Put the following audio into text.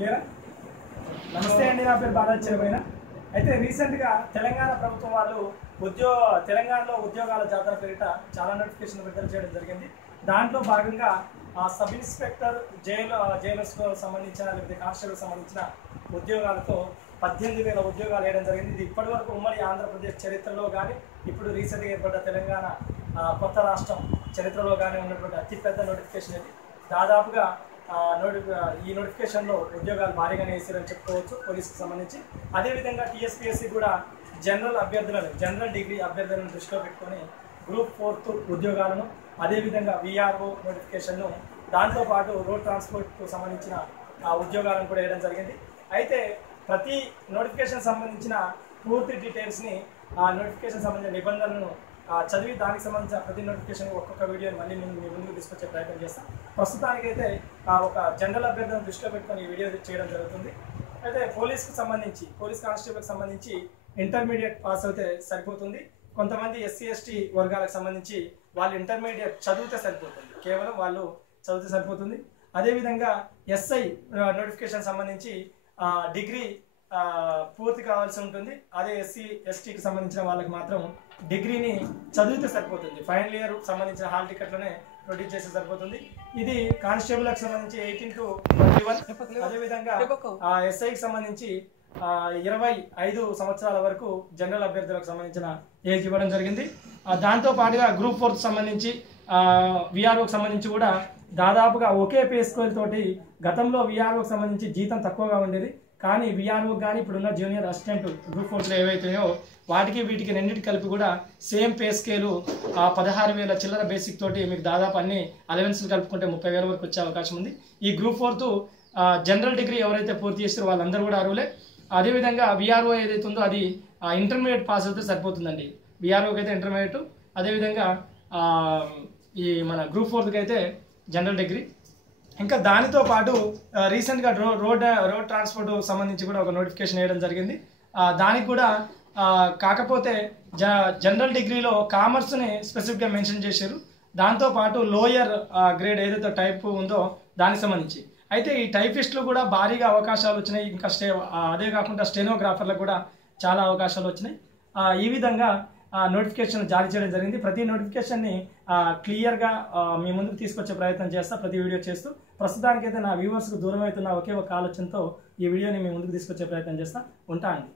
నమస్తే అండి, నా పేరు బాలాజీ చెరువైన. అయితే రీసెంట్గా తెలంగాణ ప్రభుత్వం వాళ్ళు తెలంగాణలో ఉద్యోగాల జాతర పేరిట చాలా నోటిఫికేషన్ విడుదల చేయడం జరిగింది. దాంట్లో భాగంగా సబ్ ఇన్స్పెక్టర్ జైలర్స్కు సంబంధించిన లేకపోతే కానిస్టేబుల్కి సంబంధించిన ఉద్యోగాలతో 18,000 ఉద్యోగాలు వేయడం జరిగింది. ఇది ఇప్పటివరకు ఉమ్మడి ఆంధ్రప్రదేశ్ చరిత్రలో కానీ ఇప్పుడు రీసెంట్గా ఏర్పడ్డ తెలంగాణ కొత్త రాష్ట్రం చరిత్రలో కానీ ఉన్నటువంటి అతిపెద్ద నోటిఫికేషన్ ఇది. దాదాపుగా ఈ నోటిఫికేషన్లో ఉద్యోగాలు భారీగానే వేసారని చెప్పుకోవచ్చు పోలీసుకు సంబంధించి. అదేవిధంగా టీఎస్పీఎస్సీ కూడా జనరల్ డిగ్రీ అభ్యర్థులను దృష్టిలో పెట్టుకొని గ్రూప్ 4 ఉద్యోగాలను, అదేవిధంగా విఆర్ఓ నోటిఫికేషన్ను, దాంతోపాటు రోడ్ ట్రాన్స్పోర్ట్కు సంబంధించిన ఉద్యోగాలను కూడా వేయడం జరిగింది. అయితే ప్రతి నోటిఫికేషన్ సంబంధించిన పూర్తి డీటెయిల్స్ని నోటిఫికేషన్ సంబంధించిన నిబంధనలను చదివి దానికి సంబంధించిన ప్రతి నోటిఫికేషన్ ఒక్కొక్క వీడియోని మళ్ళీ మీ ముందుకు తీసుకొచ్చే ప్రయత్నం చేస్తాం. ప్రస్తుతానికైతే ఒక జనరల్ అభ్యర్థులను దృష్టిలో పెట్టుకొని ఈ వీడియో చేయడం జరుగుతుంది. అయితే పోలీస్ కానిస్టేబుల్కి సంబంధించి ఇంటర్మీడియట్ పాస్ అయితే సరిపోతుంది. కొంతమంది ఎస్సీ ఎస్టీ వర్గాలకు సంబంధించి వాళ్ళు ఇంటర్మీడియట్ చదివితే సరిపోతుంది, కేవలం వాళ్ళు చదివితే సరిపోతుంది. అదేవిధంగా ఎస్ఐ నోటిఫికేషన్ సంబంధించి డిగ్రీ పూర్తి కావాల్సి ఉంటుంది. అదే ఎస్సీ ఎస్టీకి సంబంధించిన వాళ్ళకి మాత్రం డిగ్రీని చదివితే సరిపోతుంది. ఫైనల్ ఇయర్ సంబంధించిన హాల్ టికెట్లోనే ప్రొడ్యూస్ చేస్తే సరిపోతుంది. ఇది కానిస్టేబుల్కి సంబంధించి 18 to 21, అదేవిధంగా ఎస్ఐకి సంబంధించి 25 సంవత్సరాల వరకు జనరల్ అభ్యర్థులకు సంబంధించిన ఏజ్ ఇవ్వడం జరిగింది. దాంతో పాటుగా గ్రూప్ 4 సంబంధించి విఆర్ఓకి సంబంధించి కూడా దాదాపుగా ఒకే పే స్కేల్ తోటి గతంలో విఆర్ఓకి సంబంధించి జీతం తక్కువగా ఉండేది. కానీ విఆర్ఓ కానీ ఇప్పుడున్న జూనియర్ అసిస్టెంట్ గ్రూప్ 4లో ఏవైతాయో వీటికి రెండింటికి కలిపి కూడా సేమ్ పే స్కేలు 16,000 చిల్లర బేసిక్ తోటి మీకు దాదాపు అన్ని అలవెన్స్లు కలుపుకుంటే 30,000 వరకు వచ్చే అవకాశం ఉంది. ఈ గ్రూప్ 4 జనరల్ డిగ్రీ ఎవరైతే పూర్తి చేస్తారో వాళ్ళందరూ కూడా అర్హులే. అదేవిధంగా విఆర్ఓ ఏదైతే ఉందో అది ఇంటర్మీడియట్ పాస్ అయితే సరిపోతుందండి. విఆర్ఓకి అయితే ఇంటర్మీడియట్, అదేవిధంగా ఈ మన గ్రూప్ 4కి అయితే జనరల్ డిగ్రీ. ఇంకా దానితో పాటు రీసెంట్గా రోడ్ ట్రాన్స్పోర్ట్ సంబంధించి కూడా ఒక నోటిఫికేషన్ వేయడం జరిగింది. దానికి కూడా కాకపోతే జనరల్ డిగ్రీలో కామర్స్ని స్పెసిఫిక్గా మెన్షన్ చేశారు. దాంతోపాటు లోయర్ గ్రేడ్ ఏదైతే టైప్ ఉందో దానికి సంబంధించి. అయితే ఈ టైపిస్టులు కూడా భారీగా అవకాశాలు వచ్చినాయి. ఇంకా అదే కాకుండా స్టెనోగ్రాఫర్లకు కూడా చాలా అవకాశాలు వచ్చినాయి. ఈ విధంగా నోటిఫికేషన్ జారీ చేయడం జరిగింది. ప్రతి నోటిఫికేషన్ని క్లియర్గా మీ ముందుకు తీసుకొచ్చే ప్రయత్నం చేస్తా, ప్రతి వీడియో చేస్తూ. ప్రస్తుతానికైతే నా వ్యూవర్స్కు దూరం అవుతున్న ఒకే ఒక ఆలోచనతో ఈ వీడియోని మీ ముందుకు తీసుకొచ్చే ప్రయత్నం చేస్తా. ఉంటా అండి.